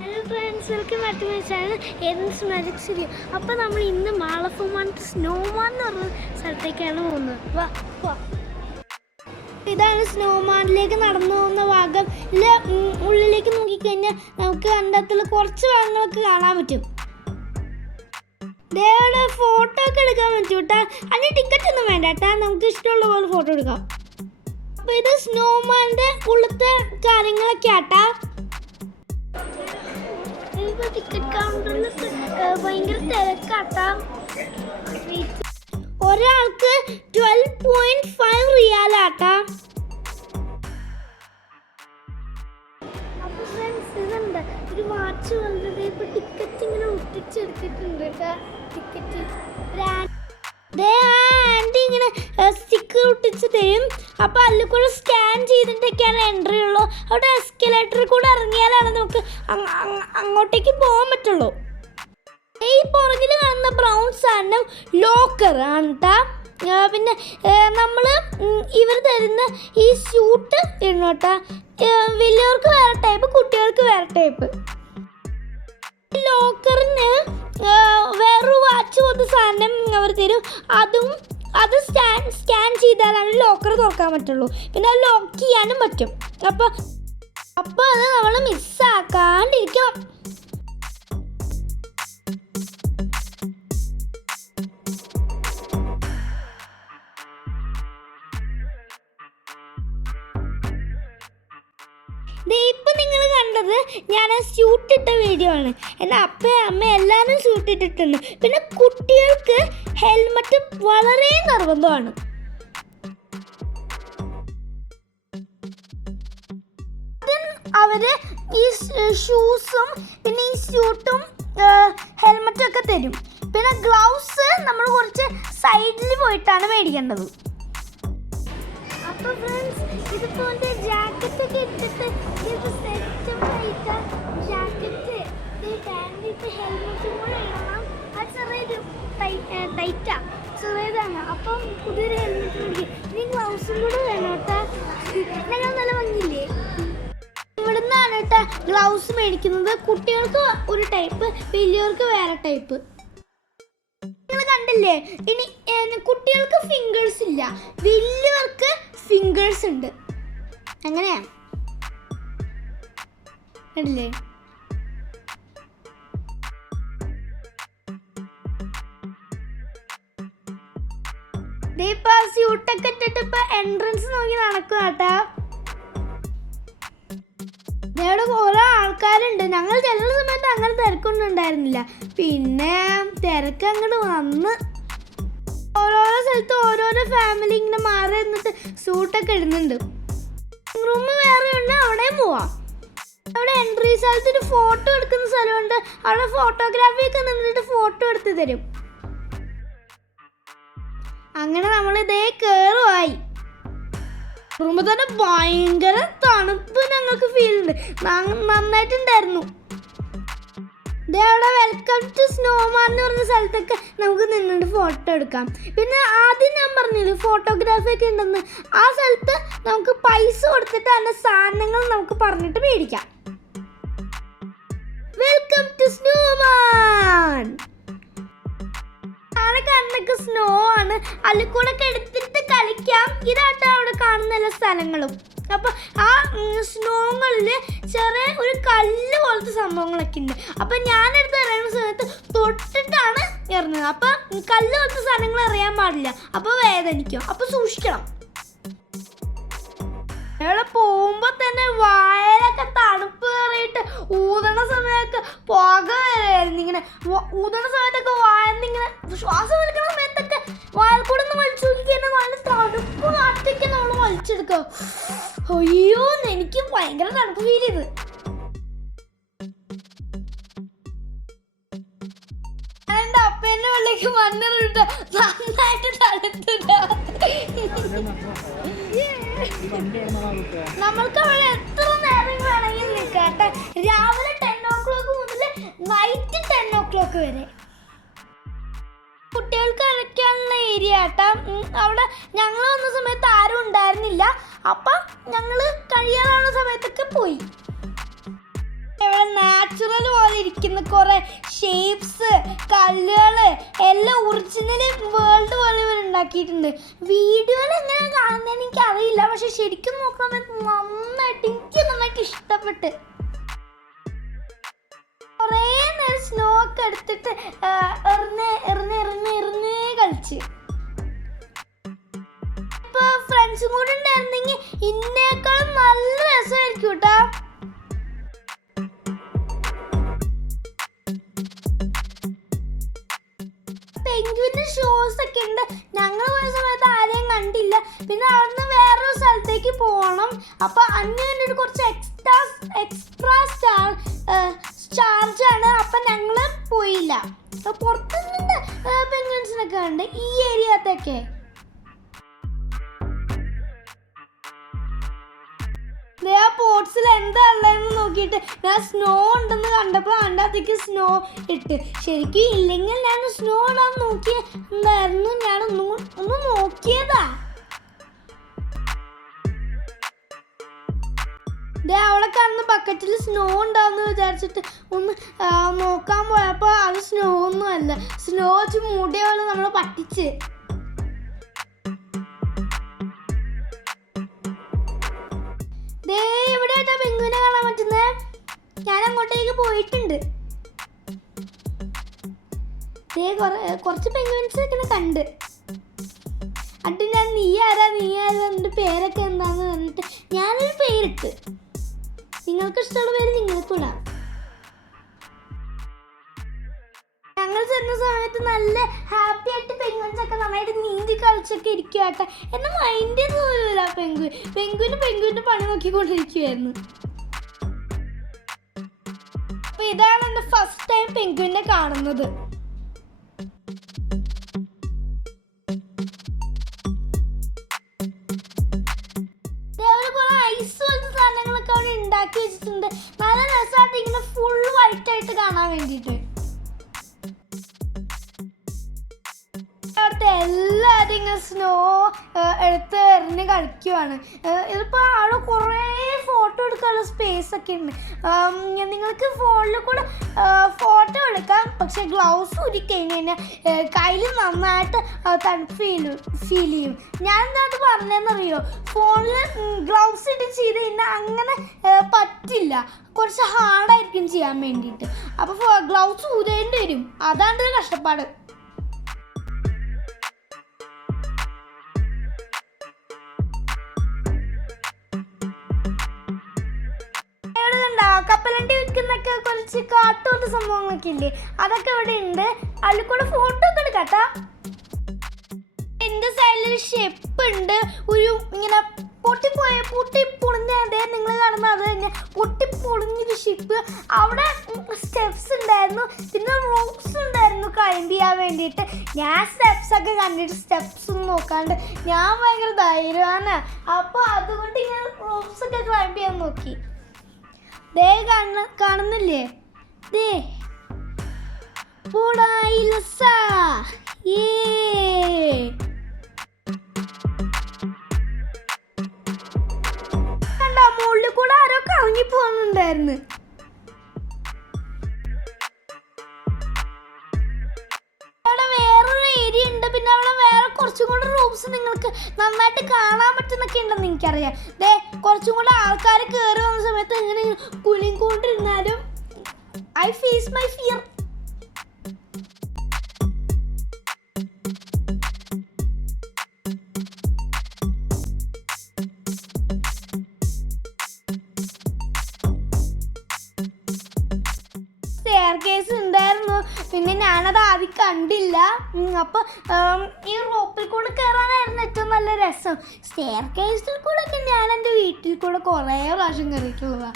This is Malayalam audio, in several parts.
Hello friends welcome back to my channel Ethan's magic studio അപ്പോൾ നമ്മൾ ഇന്ന് മാളഫുമാൻ സ്നോമാൻ എന്ന് പറഞ്ഞ സ്ഥലത്തേക്കാണ് പോകുന്നത്. വാ വാ. ഇതാണ് സ്നോമാനിലേക്ക് നടന്നു പോകുന്ന ഭാഗം. ഇല്ല ഉള്ളിലേക്ക് നോക്കിക്കഴിഞ്ഞാൽ നമുക്ക് കണ്ടത്തിൽ കുറച്ച് ഭാഗങ്ങളൊക്കെ കാണാൻ പറ്റും. ദേവയുടെ ഫോട്ടോ ഒക്കെ എടുക്കാൻ പറ്റും കേട്ടാ അതിന് ടിക്കറ്റ് ഒന്നും വേണ്ട കേട്ടാ നമുക്ക് ഇഷ്ടമുള്ള പോലെ ഫോട്ടോ എടുക്കാം. അപ്പോൾ ഇത് സ്നോമാന്റെ ഉള്ളത്തെ കാര്യങ്ങളൊക്കെ ആട്ടാ ടിക്കറ്റ് കൗണ്ടറിൽ ഭയങ്കര തിരക്കാട്ടാ. ഒരാൾക്ക് ട്വൽവ് പോയിന്റ് ഫൈവ് റിയാലാട്ടാ അപ്പൊ ഫ്രണ്ട്സ് ഒരു വാച്ച് വന്നത്. ഇപ്പൊ ടിക്കറ്റ് ഇങ്ങനെ ഒട്ടിച്ചെടുത്തിട്ടുണ്ട് കേട്ടോ. ടിക്കറ്റ് ആ ആന്റി ഇങ്ങനെ സ്റ്റിക്കർ ഒട്ടിച്ച് തരും. അപ്പോൾ അതിൽ കൂടെ സ്കാൻ ചെയ്തിട്ടൊക്കെയാണ് എൻട്രി ഉള്ളൂ. അവിടെ എസ്കലേറ്ററിൽ കൂടെ ഇറങ്ങിയാലാണ് നമുക്ക് അങ്ങ- അങ്ങ- അങ്ങോട്ടേക്ക് പോകാൻ പറ്റുള്ളൂ. ഈ പുറകിൽ കാണുന്ന ബ്രൗൺ സാധനം ലോക്കർ ആണ് ട്ടാ. പിന്നെ നമ്മൾ ഇവർ തരുന്ന ഈ സ്യൂട്ട് ഇടണോട്ടാ വലിയവർക്ക് വേറെ ടൈപ്പ് കുട്ടികൾക്ക് വേറെ ടൈപ്പ് ലോക്കറിന് വേറൊരു വാച്ച് പോലത്തെ സാധനം അവർ തരും. അതും അത് സ്കാൻ സ്കാൻ ചെയ്താലാണ് ലോക്കർ തുറക്കാൻ പറ്റുള്ളൂ. പിന്നെ അത് ലോക്ക് ചെയ്യാനും പറ്റും. അപ്പോൾ അപ്പോൾ അത് നമ്മൾ മിസ്സാക്കാണ്ടിരിക്കണം ഇപ്പൊ നിങ്ങൾ കണ്ടത് ഞാൻ ആ സ്യൂട്ട് ഇട്ട വീഡിയോ ആണ്. എന്നാൽ അപ്പയും അമ്മ എല്ലാവരും സ്യൂട്ട് ഇട്ടിട്ടുണ്ട് പിന്നെ കുട്ടികൾക്ക് ഹെൽമറ്റ് വളരെ നിർബന്ധമാണ്. അവർ ഈ ഷൂസും പിന്നെ ഈ സ്യൂട്ടും ഹെൽമറ്റും ഒക്കെ തരും. പിന്നെ ഗ്ലൗസ് നമ്മൾ കുറച്ച് സൈഡിൽ പോയിട്ടാണ് മേടിക്കേണ്ടത്. അപ്പൊ ഫ്രണ്ട്സ് ജാക്കറ്റ് ഒക്കെ ഇട്ടിട്ട് ഇത് സെറ്റ് ഇവിടുന്നാണ് കേട്ടോ ഗ്ലൗസ് മേടിക്കുന്നത്. കുട്ടികൾക്ക് ഒരു ടൈപ്പ് വലിയവർക്ക് വേറെ ടൈപ്പ്. നിങ്ങൾ കണ്ടില്ലേ? ഇനി കുട്ടികൾക്ക് ഫിംഗേഴ്സ് ഇല്ല. വലിയവർക്ക് ഫിംഗേഴ്സ് ഉണ്ട്. അങ്ങനെയാ. കണ്ടില്ലേ? എൻട്രൻസ് നോക്കി നടക്കുക കേട്ടാ ഞങ്ങളുടെ ആൾക്കാരുണ്ട്. ഞങ്ങൾ ചെല്ലുന്ന സമയത്ത് അങ്ങനെ തിരക്കൊന്നും ഉണ്ടായിരുന്നില്ല പിന്നെ തിരക്ക് അങ്ങോട്ട് വന്ന് ഓരോരോ സ്ഥലത്ത് ഓരോരോ ഫാമിലി ഇങ്ങനെ മാറി നിന്നിട്ട് സൂട്ടൊക്കെ ഇടുന്നുണ്ട്. റൂം വേറെ ഉണ്ട് അവിടെയും പോവാം. അവിടെ എൻട്രി സ്ഥലത്ത് ഒരു ഫോട്ടോ എടുക്കുന്ന സ്ഥലമുണ്ട്. അവിടെ ഫോട്ടോഗ്രാഫി ഒക്കെ നിന്നിട്ട് ഫോട്ടോ എടുത്ത് തരും. അങ്ങനെ നമ്മൾ ഇതേ കയറുമായി റൂമിൽ തന്നെ ഭയങ്കര തണുപ്പ് ഞങ്ങൾക്ക് ഫീൽ ഉണ്ട്. നന്ന- നന്നായിട്ടുണ്ടായിരുന്നു. ഇതേ അവിടെ വെൽക്കം ടു സ്നോമാൻ എന്ന് പറഞ്ഞ സ്ഥലത്തൊക്കെ നമുക്ക് നിന്നിട്ട് ഫോട്ടോ എടുക്കാം. പിന്നെ ആദ്യം ഞാൻ പറഞ്ഞില്ലേ ഫോട്ടോഗ്രാഫി ഒക്കെ ഉണ്ടെന്ന്. ആ സ്ഥലത്ത് നമുക്ക് പൈസ കൊടുത്തിട്ട് അതിന്റെ സാധനങ്ങൾ നമുക്ക് പറഞ്ഞിട്ട് മേടിക്കാം. വെൽക്കം ടു സ്നോമാൻ താഴെ സ്നോ ആണ്. അതിൽ കൂടെ എടുത്തിട്ട് കളിക്കാം. ഇതാട്ടോ അവിടെ കാണുന്ന എല്ലാ സ്ഥലങ്ങളും. അപ്പൊ ആ സ്നോകളിൽ ചെറിയ ഒരു കല്ല് പോലത്തെ സംഭവങ്ങളൊക്കെ ഉണ്ട്. അപ്പൊ ഞാനെടുത്ത് ഇറങ്ങുന്ന സമയത്ത് തൊട്ടിട്ടാണ് ഇറങ്ങുന്നത്. അപ്പൊ കല്ല് പോലത്തെ സാധനങ്ങൾ അറിയാൻ പാടില്ല. അപ്പൊ വേദനിക്കും. അപ്പൊ സൂക്ഷിക്കണം. ഇവിടെ പോകുമ്പോ തന്നെ വായലൊക്കെ തണുപ്പ് കയറിയിട്ട് ഊതണ സമയമൊക്കെ പുക വരെയായിരുന്നു ഇങ്ങനെ ഊതണ സമയത്തൊക്കെ ശ്വാസം വലിക്കണ സമയത്തൊക്കെ വാഴക്കൂടെ കൂടെ ഒന്ന് വലിച്ചു നോക്കിക്കഴിഞ്ഞാൽ നല്ല തണുപ്പ് കാറ്റൊക്കെ നമ്മൾ വലിച്ചെടുക്കുക അയ്യോ എനിക്ക് ഭയങ്കര തണുപ്പ് ഫീൽ ചെയ്ത്. നന്നായിട്ട് നമ്മൾക്ക് അവിടെ എത്ര നേരം വേണമെങ്കിൽ നിൽക്കാട്ടെ രാവിലെ ടെൻ ഓ ക്ലോക്ക് മുതൽ നൈറ്റ് ടെൻ ഓ ക്ലോക്ക് വരെ. കുട്ടികൾക്ക് കളിക്കാനുള്ള ഏരിയ ആട്ടാ. അവിടെ ഞങ്ങൾ വന്ന സമയത്ത് ആരും ഉണ്ടായിരുന്നില്ല. അപ്പം ഞങ്ങൾ കഴിയാറാവുന്ന സമയത്തൊക്കെ പോയി. ഇവിടെ നാച്ചുറൽ പോലെ ഇരിക്കുന്ന. കുറെ ഷേപ്സ് കല്ലുകൾ എല്ലാം ഒറിജിനൽ വേൾഡ് പോലെ ഇവർ ഉണ്ടാക്കിയിട്ടുണ്ട്. വീഡിയോയിൽ എങ്ങനെ കാണുന്നതെന്ന് എനിക്ക് അറിയില്ല പക്ഷെ ശരിക്കും നോക്കാൻ നന്നായിട്ട് എനിക്ക് നന്നായിട്ട് ഇഷ്ടപ്പെട്ട്. കുറേ നേരം സ്നോ ഒക്കെ എടുത്തിട്ട് എറിഞ്ഞ് എറിഞ്ഞ് എറിഞ്ഞ് എറിഞ്ഞ് കളിച്ച്. ഇപ്പൊ ഫ്രണ്ട്സും കൂടെ ഉണ്ടായിരുന്നെങ്കിൽ ഇന്നേക്കാളും നല്ല രസമായിരിക്കും കേട്ടാ പെൻഗ്വിന്റെ ഷോസ് ഒക്കെ ഉണ്ട്. ഞങ്ങൾ പോയ സമയത്ത് ആരെയും കണ്ടില്ല. പിന്നെ അവിടുന്ന് വേറൊരു സ്ഥലത്തേക്ക് പോകണം അപ്പൊ അന്ന് കുറച്ച് അതിനകത്തേക്ക് സ്നോ ഇട്ട്. ശരിക്കും ഇല്ലെങ്കിൽ ഞാൻ സ്നോ ഇടാൻ നോക്കിയ. എന്തായിരുന്നു? ഞാൻ ഒന്നും ഒന്ന് നോക്കിയതാ. ദേ അവളെ കാണുന്ന ബക്കറ്റിൽ സ്നോ ഉണ്ടാവുമെന്ന് വിചാരിച്ചിട്ട് ഒന്ന് നോക്കാൻ പോയപ്പോൾ അത് സ്നോ ഒന്നും അല്ല. സ്നോ വെച്ച് മൂടിയ പോലെ നമ്മളെ പറ്റിച്ച്. ദേ ഇവിടെ ആയിട്ടാ പെങ്കുവിനെ കാണാൻ പറ്റുന്നേ? ഞാൻ അങ്ങോട്ടേക്ക് പോയിട്ടുണ്ട് കുറച്ച് പെൻഗ്വിൻസ് ഇങ്ങനെ കണ്ട്. അട്ട് ഞാൻ നീ ആരാ നീ ആരാ എന്റെ പേരൊക്കെ എന്താന്ന് പറഞ്ഞിട്ട് ഞാനൊരു പേരിട്ട്. നിങ്ങൾക്ക് ഇഷ്ടമുള്ള പേര് നിങ്ങൾക്കുള്ള ഞങ്ങൾ ചെന്ന സമയത്ത് നല്ല ഹാപ്പി ആയിട്ട് പെൻഗ്വിൻസ് ഒക്കെ നന്നായിട്ട് നീന്തി കളിച്ചൊക്കെ ഇരിക്കുവാട്ടെ. എന്നെ മൈൻഡ് പോലുമില്ല പെൻഗ്വിൻ പെങ്കുവിന് പെങ്കുവിന്റെ പണി നോക്കിക്കൊണ്ടിരിക്കുവായിരുന്നു. അപ്പൊ ഇതാണ് എന്റെ ഫസ്റ്റ് ടൈം പെങ്കുവിനെ കാണുന്നത് സാധനങ്ങളൊക്കെ അവിടെ ഉണ്ടാക്കി വെച്ചിട്ടുണ്ട്. നല്ല രസമായിട്ട് ഇങ്ങനെ ഫുൾ വൈറ്റ് ആയിട്ട് കാണാൻ വേണ്ടിയിട്ട്. ഇങ്ങനെ സ്നോ എടുത്ത് എറിഞ്ഞ് കളിക്കുവാണ്. ഇതിപ്പോൾ അവിടെ കുറേ ഫോട്ടോ എടുക്കാനുള്ള സ്പേസ് ഒക്കെ ഉണ്ട്. നിങ്ങൾക്ക് ഫോണിൽ കൂടെ ഫോട്ടോ എടുക്കാം. പക്ഷെ ഗ്ലൗസ് ഊരി കഴിഞ്ഞ് കഴിഞ്ഞാൽ കയ്യിൽ നന്നായിട്ട് തണുപ്പ് ഫീൽ ചെയ്യും. ഞാൻ എന്താ പറഞ്ഞതെന്നറിയോ ഫോണിൽ ഗ്ലൗസ് ഇട്ട് ചെയ്ത് കഴിഞ്ഞാൽ അങ്ങനെ പറ്റില്ല. കുറച്ച് ഹാർഡായിരിക്കും ചെയ്യാൻ വേണ്ടിയിട്ട്. അപ്പോൾ ഗ്ലൗസ് ഊരേണ്ടി വരും. അതാണ് കഷ്ടപ്പാട്. കപ്പലണ്ടി വിൽക്കുന്നൊക്കെ കുറച്ച് കാട്ടുപോലത്തെ സംഭവങ്ങളൊക്കെ ഇല്ലേ? അതൊക്കെ ഇവിടെ ഉണ്ട്. അതിൽ കൂടെ ഫോട്ടോ ഒക്കെ എടുക്കാട്ടാ എന്റെ സൈഡിൽ ഷെപ്പ് ഉണ്ട്. ഒരു ഇങ്ങനെ പൊട്ടിപ്പോയ പൊട്ടി പൊളിഞ്ഞ അതേ നിങ്ങൾ കാണുന്ന അത് തന്നെ. പൊട്ടി പൊളിഞ്ഞൊരു ഷിപ്പ് അവിടെ സ്റ്റെപ്സ് ഉണ്ടായിരുന്നു. പിന്നെ റോപ്സ് ഉണ്ടായിരുന്നു ക്ലൈംബ് ചെയ്യാൻ വേണ്ടിയിട്ട്. ഞാൻ സ്റ്റെപ്സ് ഒക്കെ കണ്ടിട്ട് സ്റ്റെപ്സ് ഒന്നും നോക്കാണ്ട് ഞാൻ ഭയങ്കര ധൈര്യമാണ് അപ്പോൾ അതുകൊണ്ട് ഇങ്ങനെ റോക്സ് ഒക്കെ ക്ലൈംബ് ചെയ്യാൻ നോക്കി. ദേ കാണ കാണുന്നില്ലേ? ദേ. പുടായിലസ ഏ കണ്ട മുകളിൽ കൂടെ ആരോ കറങ്ങി പോകുന്നുണ്ടായിരുന്നു. പിന്നെ അവിടെ വേറെ കുറച്ചും കൂടെ റൂംസ് നിങ്ങൾക്ക് നന്നായിട്ട് കാണാൻ പറ്റുന്നൊക്കെ ഉണ്ടെന്ന് എനിക്കറിയാം. ദേ കുറച്ചും കൂടെ ആൾക്കാർ കയറി വന്ന സമയത്ത് എങ്ങനെ കുലിക്കൊണ്ടിരുന്നാലും ഐ ഫേസ് മൈ ഫിയർ കണ്ടില്ല ഉം, അപ്പൊ ഈ റോപ്പിൽ കൂടെ കയറാനായിരുന്നു ഏറ്റവും നല്ല രസം. സ്റ്റെയർ കേസിൽ കൂടെ ഒക്കെ ഞാൻ എന്റെ വീട്ടിൽ കൂടെ കുറേ പ്രാവശ്യം കയറിയിട്ടുള്ളതാ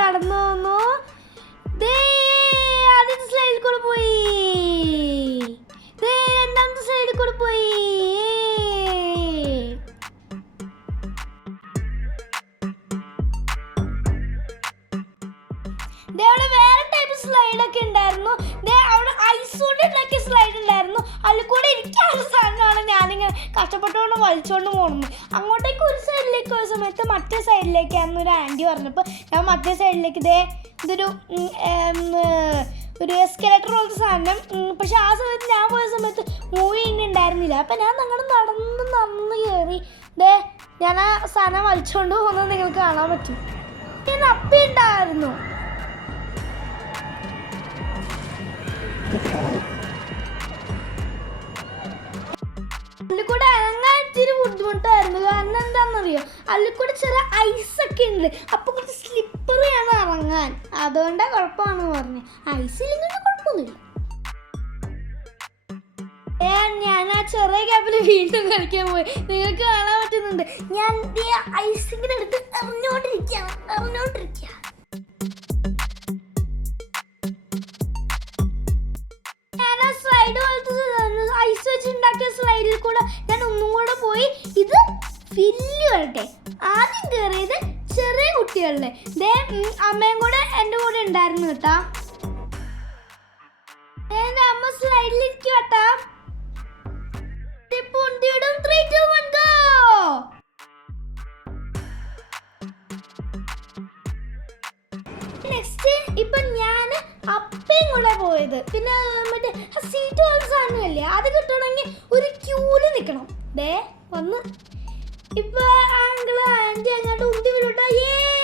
നടന്നു വന്നു. പറഞ്ഞപ്പോൾ ഞാൻ മറ്റേ സൈഡിലേക്ക് ഇതേ ഇതൊരു ഒരു എസ്കലേറ്റർ പോലത്തെ സാധനം. പക്ഷെ ആ സമയത്ത് ഞാൻ പോയ സമയത്ത് മൂവി ഇനി ഉണ്ടായിരുന്നില്ല. അപ്പം ഞാൻ അങ്ങനെ നടന്ന് നടന്ന് കയറി ദേ ഞാൻ ആ സാധനം വലിച്ചുകൊണ്ട് പോകുന്നത് നിങ്ങൾക്ക് കാണാൻ പറ്റും. ഞാൻ അപ്പി ഉണ്ടായിരുന്നു. കൂടെ ഇച്ചിരി ബുദ്ധിമുട്ടായിരുന്നു. കാരണം എന്താണെന്നറിയോ? അതിൽ കൂടെ ചെറിയ ഐസൊക്കെ ഉണ്ട്. അപ്പോൾ കുറച്ച് സ്ലിപ്പറിയാണ് ഇറങ്ങാൻ അതുകൊണ്ടാണ് കുഴപ്പമാണെന്ന് പറഞ്ഞു. ഐസ് ഇല്ലെങ്കിൽ കുഴപ്പമൊന്നുമില്ല. ഏ, ഞാൻ ആ ചെറിയ ക്യാപ്പിൽ വീണ്ടും കളിക്കാൻ പോയി. നിങ്ങൾക്ക് കാണാൻ പറ്റുന്നുണ്ട്. ഞാൻ ഐസിങ്ങനെ എടുത്ത് എറിഞ്ഞോണ്ടിരിക്കുകയാണ് എറിഞ്ഞോണ്ടിരിക്കുക ഐസ് വെച്ചുണ്ടാക്കിയ സ്ലൈഡിൽ കൂടെ ഞാൻ ഒന്നും കൂടെ പോയി ഇത് ഫില്ല് വരട്ടെ ആദ്യം കയറിയത് ചെറിയ കുട്ടികളുടെ. ദേ അമ്മയും കൂടെ എന്റെ കൂടെ ഉണ്ടായിരുന്നു കേട്ടാ. എന്റെ അമ്മ സ്ലൈഡിൽ കേട്ടാ. ഗോ നെക്സ്റ്റ് ഇപ്പൊ ഞാൻ അപ്പയും കൂടെ പോയത്. പിന്നെ മറ്റേ സീറ്റ് പോലെ സാധനമല്ലേ അത് കിട്ടണമെങ്കിൽ ഒരു ക്യൂൽ നിൽക്കണം. ദേ വന്ന്. ഇപ്പൊ ആങ്കിൾ ആന്റി അങ്ങോട്ട് ഉന്തി വിടട്ടോ. ഏ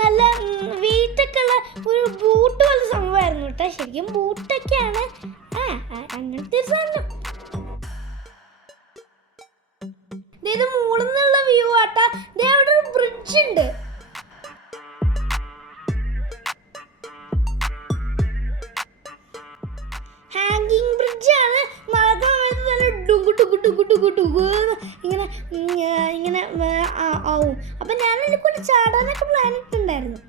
നല്ല വെയിറ്റൊക്കെയുള്ള ഒരു ബൂട്ട് പോലത്തെ സംഭവമായിരുന്നു കേട്ടോ. ശരിക്കും ബൂട്ടൊക്കെയാണ്. ആ അങ്ങനത്തെ ഒരു സാധനം. ഇത് മൂളുന്നുള്ള വ്യൂ ആട്ടാ. അവിടെ ഒരു ബ്രിഡ്ജ് ഉണ്ട്. ഹാങ്കിങ് ബ്രിഡ്ജ് ആണ്. നടക്കാൻ സമയത്ത് നല്ല ഡുഗു ടുഗു ടുഗു ടുഗു ടുഗു ഇങ്ങനെ ഇങ്ങനെ ആവും. അപ്പം ഞാൻ അതിൽ കൂടി ചാടാനൊക്കെ പ്ലാൻ ഇട്ടുണ്ടായിരുന്നു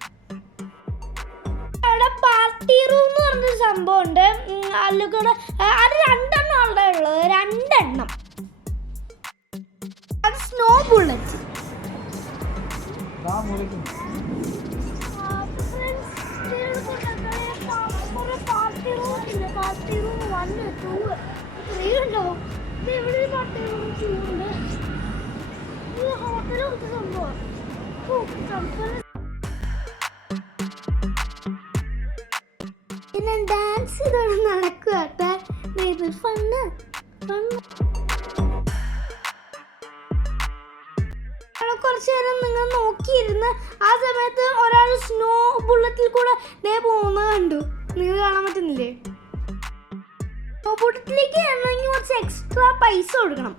അവിടെ പാർട്ടി റൂം എന്ന് പറഞ്ഞൊരു സംഭവം ഉണ്ട്. അതിൽ കൂടെ അത് രണ്ടെണ്ണം അവിടെ ഉള്ളത്. രണ്ടെണ്ണം. അത് സ്നോ ബുള്ളറ്റ് കുറച്ച് നേരം നിങ്ങൾ നോക്കിയിരുന്ന് ആ സമയത്ത് ഒരാൾ സ്നോ ബുള്ളറ്റിൽ കൂടെ ദേ പോകുന്നത് കണ്ടു. നിങ്ങൾ കാണാൻ പറ്റുന്നില്ലേ? സ്നോ ബുള്ളറ്റിലേക്ക് ഇറങ്ങി കുറച്ച് എക്സ്ട്രാ പൈസ കൊടുക്കണം.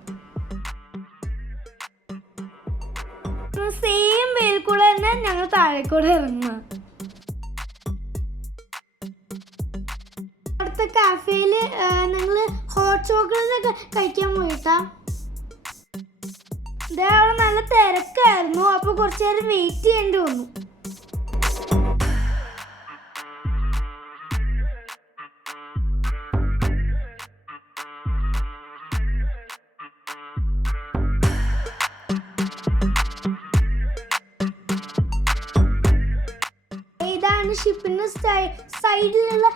സെയിം വേൽ കൂടെ തന്നെ ഞങ്ങൾ താഴെ കൂടെ ഇറങ്ങുക. അടുത്ത കാഫേയിൽ ഞങ്ങൾ ഹോട്ട് ചോക്ലേറ്റ് ഒക്കെ കഴിക്കാൻ പോയിട്ടാ അവിടെ നല്ല തിരക്കായിരുന്നു. അപ്പൊ കുറച്ചു നേരം വെയിറ്റ് ചെയ്യേണ്ടി വന്നു. ഷിപ്പിന്റെ സൈഡിലുള്ള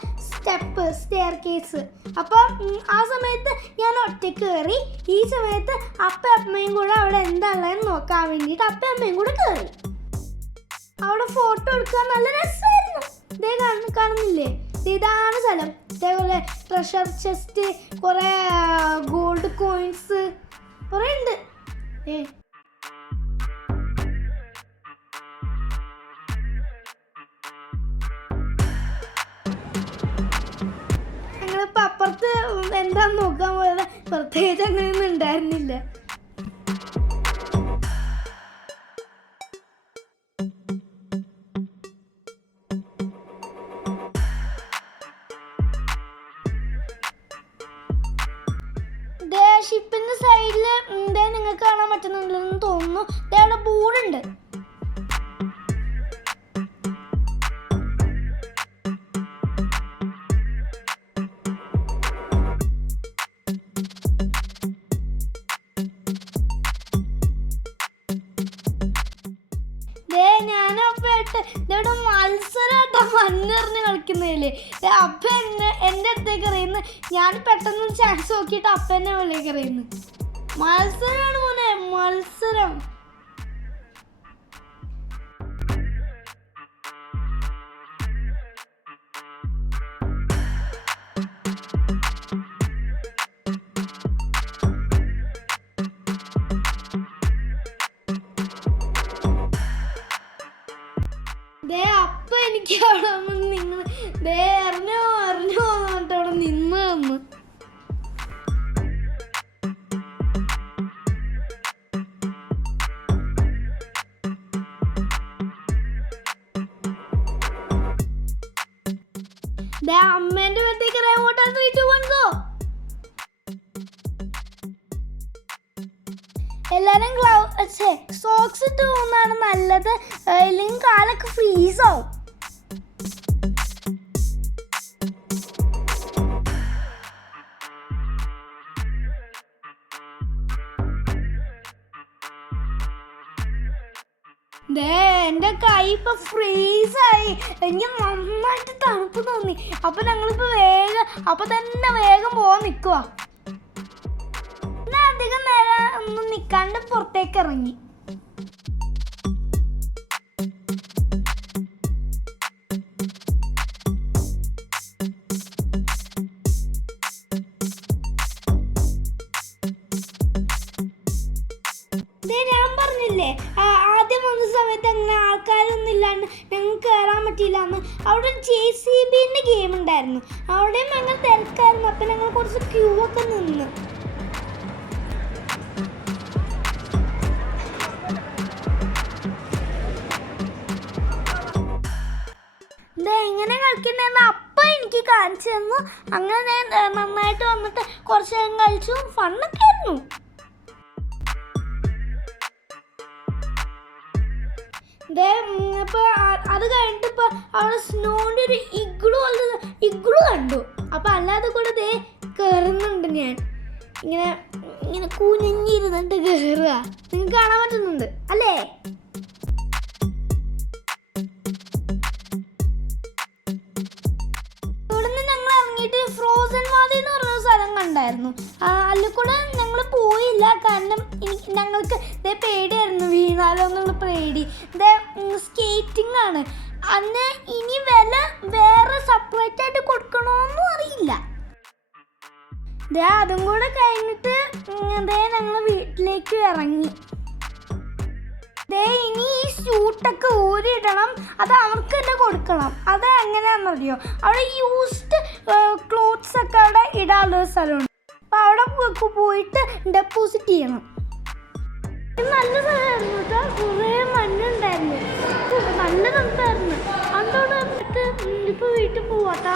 സ്റ്റെപ്പ് സ്റ്റെയർ കേസ് അപ്പോൾ ആ സമയത്ത് ഞാൻ ഒറ്റയ്ക്ക് കയറി ഈ സമയത്ത് അപ്പ അമ്മയും കൂടെ അവിടെ എന്താ ഉള്ളതെന്ന് നോക്കാൻ വേണ്ടിയിട്ട് അപ്പ അമ്മയും കൂടെ കയറി. അവിടെ ഫോട്ടോ എടുക്കാൻ നല്ല രസമായിരുന്നു. ഇതേ കാണുന്നില്ലേ? ഇതാണ് സ്ഥലം. ഇതേപോലെ ട്രഷർ ചെസ്റ്റ് കുറേ ഗോൾഡ് കോയിൻസ് കുറേ ഉണ്ട്. ഏ എന്താന്ന് നോക്കാൻ പോയത്. പ്രത്യേകിച്ച് അങ്ങനെയൊന്നും ഉണ്ടായിരുന്നില്ല. മണ്ണെറിഞ്ഞ് കളിക്കുന്നതല്ലേ അപ്പ എന്നെ എന്റെ അടുത്തേക്ക് അറിയുന്ന ഞാൻ പെട്ടെന്ന് ചാൻസ് നോക്കിയിട്ട് അപ്പ എന്നെ വിളിയേക്ക് അറിയുന്നു മത്സരമാണ് മോനെ മത്സരം. അവിടെ നിങ്ങൾ ദേ അറിഞ്ഞോ എറിഞ്ഞോ എന്ന് അവിടെ നിന്ന് തന്നു അമ്മേന്റെ അടുത്തേക്ക് remote three two one go എല്ലാരും ഗ്ലൗ സോക്സ് ഇട്ട് പോകുന്നതാണ് നല്ലത്. അല്ലെങ്കിൽ കാലൊക്കെ ഫ്രീസ് ദേ എന്റെ കൈ ഇപ്പൊ ആയി എനിക്ക് നന്നായിട്ട് തണുപ്പ് തോന്നി. അപ്പൊ ഞങ്ങളിപ്പോ വേഗം അപ്പൊ തന്നെ വേഗം പോവാൻ പിന്നെ അധികം നേരം ഒന്നും നിക്കാണ്ട് പുറത്തേക്ക് ഇറങ്ങി. ഇല്ലാണ്ട് ഞങ്ങൾക്ക് കയറാൻ പറ്റിയില്ല എന്ന് അവിടെ ജെ സി ബിന്റെ ഗെയിം ഉണ്ടായിരുന്നു. അവിടെയും ഞങ്ങൾ തിരക്കായിരുന്നു. അപ്പം ഞങ്ങൾ കുറച്ച് ക്യൂ ഒക്കെ നിന്ന്. എങ്ങനെ കളിക്കുന്നതെന്ന് അപ്പ എനിക്ക് കാണിച്ചു തന്നു. അങ്ങനെ ഞാൻ നന്നായിട്ട് വന്നിട്ട് കുറച്ച് നേരം കളിച്ചു ഫണ്ണൊക്കെ ആയിരുന്നു. ദേ, ഉം, ഇപ്പൊ അത് കഴിഞ്ഞിട്ട് ഇപ്പോൾ അവിടെ സ്നോന്റെ ഒരു ഇഗ്ലു പോലത്തെ ഇഗ്ലു കണ്ടു. അപ്പോൾ അല്ലാതെ കൂടെ ദേ കയറുന്നുണ്ട് ഞാൻ. ഇങ്ങനെ ഇങ്ങനെ കുനിഞ്ഞിരുന്നിട്ട് കയറുക നിങ്ങൾക്ക് കാണാൻ പറ്റുന്നുണ്ട് അല്ലേ? ഇവിടുന്ന് ഞങ്ങൾ ഇറങ്ങിയിട്ട് ഫ്രോസൺ വാലി എന്ന് പറഞ്ഞ സ്ഥലം കണ്ടായിരുന്നു. അല്ല കൂടെ ഞങ്ങൾ പോയില്ല. കാരണം എനിക്ക് ഞങ്ങൾക്ക് ഇതേ പേടിയായിരുന്നു വീണാലോ എന്നുള്ള പേടി. ഇതേ സ്കേറ്റിംഗ് ആണ്. അന്ന് ഇനി വില വേറെ സെപ്പറേറ്റ് ആയിട്ട് കൊടുക്കണമെന്നും അറിയില്ല. ദേ അതും കൂടെ കഴിഞ്ഞിട്ട് ദേ ഞങ്ങൾ വീട്ടിലേക്ക് ഇറങ്ങി. ദേ ഇനി ഈ സ്യൂട്ടൊക്കെ ഊരിയിടണം. അത് അവർക്ക് തന്നെ കൊടുക്കണം. അത് എങ്ങനെയാണെന്നറിയോ? അവിടെ യൂസ്ഡ് ക്ലോത്ത്സ് ഒക്കെ അവിടെ ഇടാനുള്ള സ്ഥലമുണ്ട്. അപ്പോൾ പോയിട്ട് ഡെപ്പോസിറ്റ് ചെയ്യണം. നല്ല സ്ഥലമായിരുന്നു കേട്ടോ കുറേ മഞ്ഞുണ്ടായിരുന്നു. നല്ല തണുപ്പായിരുന്നു. അതോടെ വന്നിട്ട്? ഇപ്പോൾ വീട്ടിൽ പോവാട്ടാ